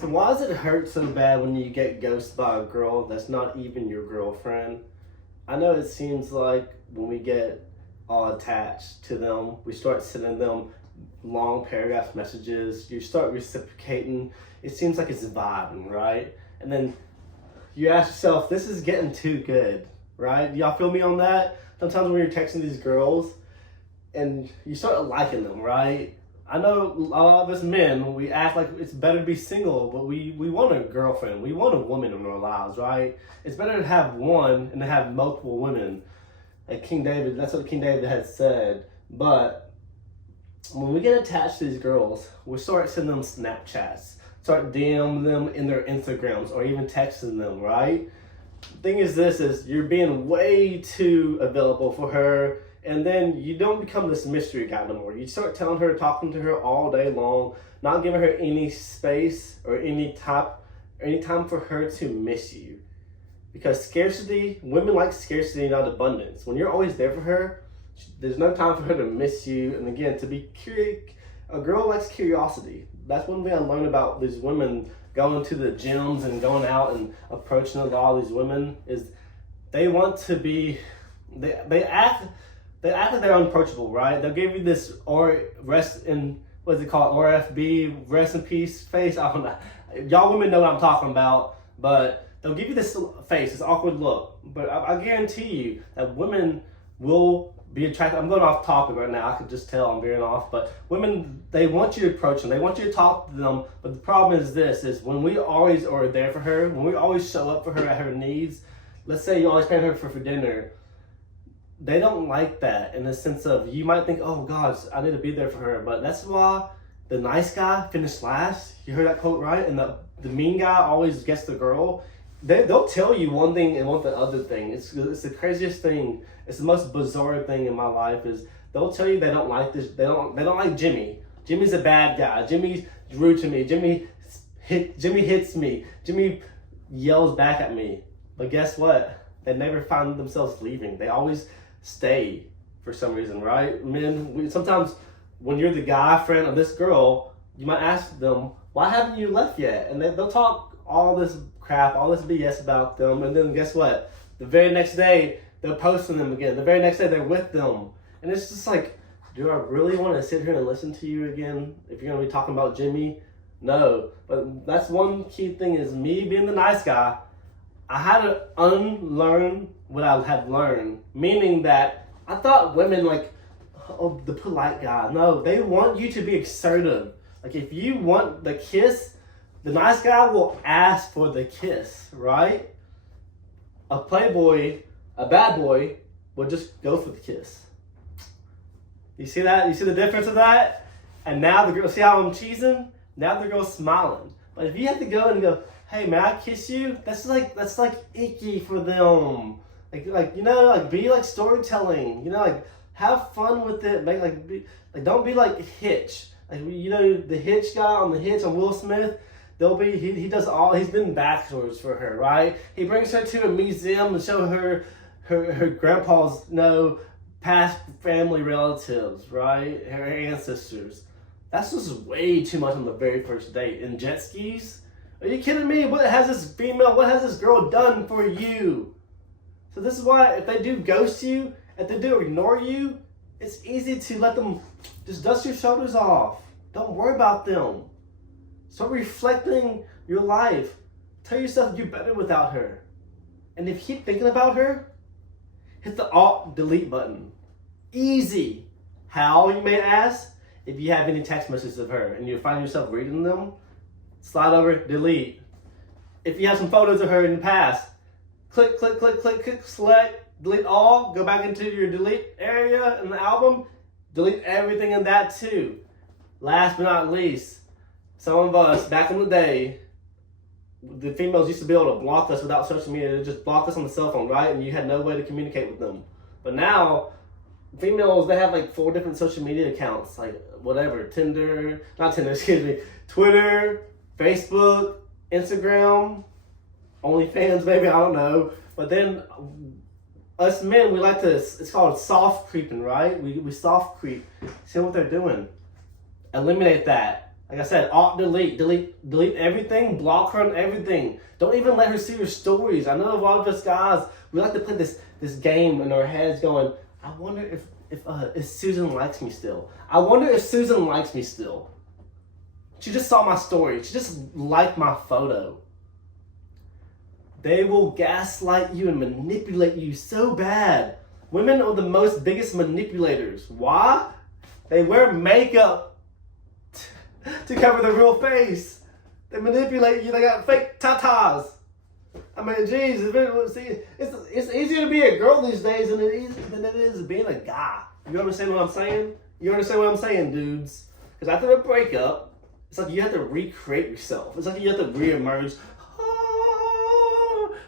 So why does it hurt so bad when you get ghosted by a girl that's not even your girlfriend? I know it seems like when we get all attached to them, we start sending them long paragraph messages, you start reciprocating. It seems like it's vibing, right? And then you ask yourself, this is getting too good, right? Y'all feel me on that? Sometimes when you're texting these girls and you start liking them, right? I know a lot of us men, we act like it's better to be single, but we want a girlfriend. We want a woman in our lives, right? It's better to have one and to have multiple women. Like King David, that's what King David had said. But when we get attached to these girls, we start sending them Snapchats, start DMing them in their Instagrams, or even texting them, right? The thing is this, is you're being way too available for her, and then you don't become this mystery guy no more. You start telling her, talking to her all day long, not giving her any space or any time for her to miss you. Because scarcity, women like scarcity, not abundance. When you're always there for her, there's no time for her to miss you. And again, to be curious, a girl likes curiosity. That's one thing I learned about these women going to the gyms and going out and approaching a lot of these women is they want to be, they act like they're unapproachable, right? They'll give you this or rest in, what is it called, RFB, rest in peace face. I don't know. Y'all women know what I'm talking about, but they'll give you this face, this awkward look. But I guarantee you that women will be attracted. I'm going off topic right now. I could just tell I'm veering off. But women, they want you to approach them. They want you to talk to them. But the problem is this, is when we always are there for her, when we always show up for her at her needs, let's say you always pay her for dinner, they don't like that in the sense of, you might think, oh gosh, I need to be there for her. But that's why the nice guy finished last. You heard that quote, right? And the mean guy always gets the girl. They'll tell you one thing and want the other thing. It's the craziest thing. It's the most bizarre thing in my life is they'll tell you they don't like this. They don't like Jimmy. Jimmy's a bad guy. Jimmy's rude to me. Jimmy hits me. Jimmy yells back at me. But guess what? They never find themselves leaving. They always stay for some reason, right? Men, sometimes when you're the guy friend of this girl, you might ask them, why haven't you left yet? And they'll talk all this crap, all this BS about them, and then guess what? The very next day, they're posting them again. The very next day, they're with them. And it's just like, do I really want to sit here and listen to you again if you're going to be talking about Jimmy? No. But that's one key thing is me being the nice guy. I had to unlearn what I had learned, meaning that I thought women like, oh, the polite guy. No, they want you to be assertive. Like if you want the kiss, the nice guy will ask for the kiss, right? A playboy, a bad boy, will just go for the kiss. You see that? You see the difference of that? And now the girl, see how I'm cheesing? Now the girl's smiling. But if you have to go and go, hey, may I kiss you? That's like icky for them. Like you know, like be like storytelling. You know, like have fun with it. Don't be like Hitch. Like you know, the Hitch guy on the Hitch on Will Smith. He does all. He's been backwards for her, right? He brings her to a museum and show her grandpa's past family relatives, right? Her ancestors. That's just way too much on the very first date. And jet skis? Are you kidding me? What has this girl done for you? So this is why if they do ghost you, if they do ignore you, it's easy to let them just dust your shoulders off. Don't worry about them. Start reflecting your life. Tell yourself you're better without her. And if you keep thinking about her, hit the Alt delete button. Easy. How, you may ask? If you have any text messages of her and you find yourself reading them, slide over, delete. If you have some photos of her in the past, click, select, delete all, go back into your delete area in the album, delete everything in that too. Last but not least, some of us, back in the day, the females used to be able to block us without social media. They just block us on the cell phone, right? And you had no way to communicate with them. But now, females, they have like 4 different social media accounts, like whatever, Twitter, Facebook, Instagram, OnlyFans, maybe, I don't know. But then us men, we like to, it's called soft creeping, right? We soft creep. See what they're doing. Eliminate that. Like I said, alt delete everything, block her on everything. Don't even let her see your stories. I know a lot of us guys, we like to play this game in our heads going, I wonder if Susan likes me still. I wonder if Susan likes me still. She just saw my story. She just liked my photo. They will gaslight you and manipulate you so bad. Women are the biggest manipulators. Why? They wear makeup to cover their real face. They manipulate you. They got fake tatas. I mean, geez, it's easier to be a girl these days than it is being a guy. You understand what I'm saying? You understand what I'm saying, dudes? Because after a breakup, it's like you have to recreate yourself. It's like you have to reemerge.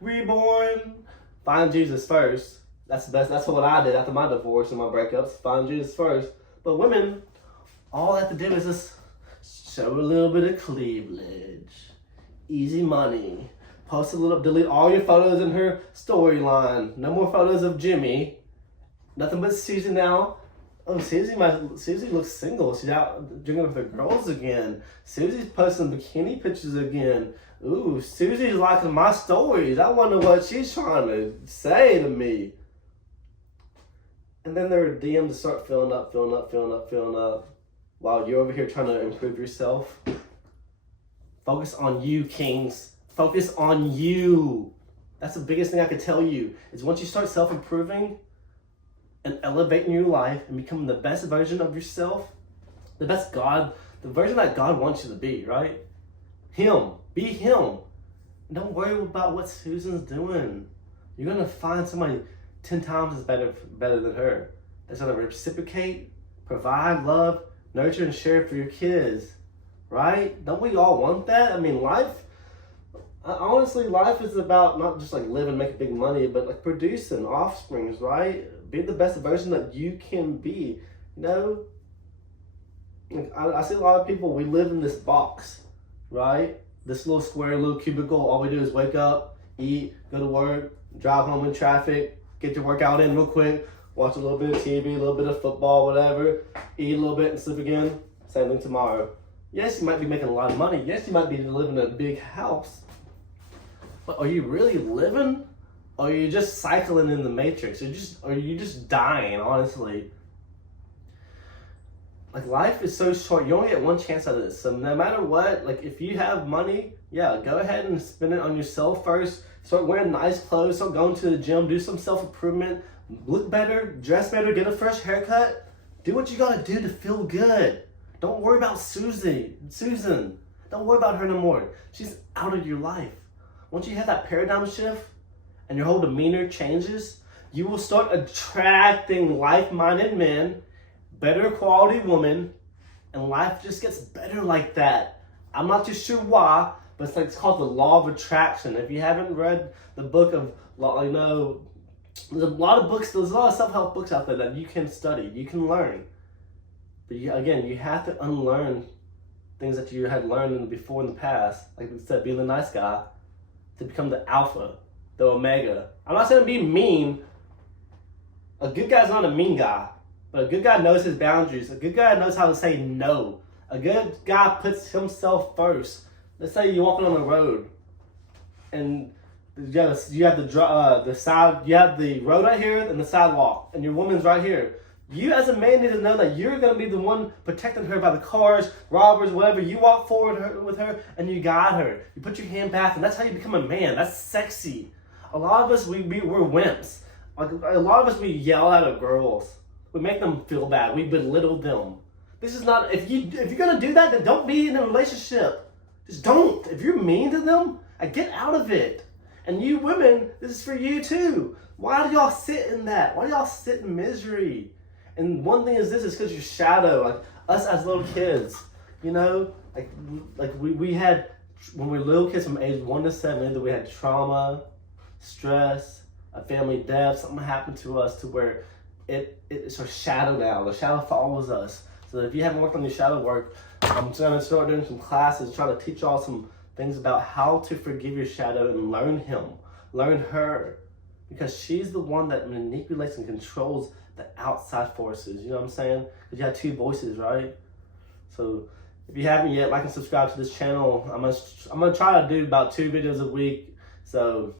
Reborn. Find Jesus first. That's the best. That's what I did after my divorce and my breakups. Find Jesus first. But women, all they have to do is just show a little bit of cleavage, easy money, post a little, delete all your photos in her storyline. No more photos of Jimmy. Nothing but Susie now. Oh, Susie looks single. She's out drinking with her girls again. Susie's posting bikini pictures again. Ooh, Susie's liking my stories. I wonder what she's trying to say to me. And then their DMs start filling up, while you're over here trying to improve yourself. Focus on you, kings. Focus on you. That's the biggest thing I could tell you, is once you start self-improving and elevating your life and becoming the best version of yourself, the version that God wants you to be, right? Him. Be him. Don't worry about what Susan's doing. You're going to find somebody 10 times as better than her. That's going to reciprocate, provide, love, nurture, and share for your kids. Right? Don't we all want that? I mean, honestly, life is about not just like living, making big money, but like producing offsprings, right? Be the best version that you can be. You know? I see a lot of people, we live in this box, right? This little square, little cubicle. All we do is wake up, eat, go to work, drive home in traffic, get your workout in real quick, watch a little bit of TV, a little bit of football, whatever, eat a little bit and sleep again. Same thing tomorrow. Yes, you might be making a lot of money. Yes, you might be living in a big house. But are you really living? Or are you just cycling in the matrix? Or are you just dying, honestly? Like, life is so short. You only get one chance at this. So no matter what, like, if you have money, yeah, go ahead and spend it on yourself first. Start wearing nice clothes. Start going to the gym. Do some self-improvement. Look better. Dress better. Get a fresh haircut. Do what you gotta do to feel good. Don't worry about Susan. Don't worry about her no more. She's out of your life. Once you have that paradigm shift and your whole demeanor changes, you will start attracting like-minded men, better quality women, and life just gets better like that. I'm not too sure why, but it's called the law of attraction. If you haven't read the book of law, there's a lot of books, there's a lot of self-help books out there that you can study, you can learn. But you have to unlearn things that you had learned before in the past. Like we said, being the nice guy, to become the alpha, the omega. I'm not saying to be mean. A good guy's not a mean guy. But a good guy knows his boundaries. A good guy knows how to say no. A good guy puts himself first. Let's say you're walking on the road, and you have the road right here and the sidewalk, and your woman's right here. You as a man need to know that you're going to be the one protecting her by the cars, robbers, whatever. You walk forward with her and you guide her. You put your hand back, and that's how you become a man. That's sexy. A lot of us, we're wimps. Like, a lot of us, we yell at our girls. We make them feel bad. We belittle them. This is not, if you're going to do that, then don't be in a relationship. Just don't. If you're mean to them, get out of it. And you women, this is for you too. Why do y'all sit in that? Why do y'all sit in misery? And one thing is because your shadow, like us as little kids, you know, like we had, when we were little kids from age 1 to 7, either we had trauma, stress, a family death, something happened to us to where it's our shadow now. The shadow follows us. So if you haven't worked on your shadow work, I'm going to start doing some classes, trying to teach y'all some things about how to forgive your shadow and learn him, learn her. Because she's the one that manipulates and controls the outside forces. You know what I'm saying? Because you have two voices, right? So If you haven't yet, like and subscribe to this channel. I'm gonna try to do about 2 videos a week. So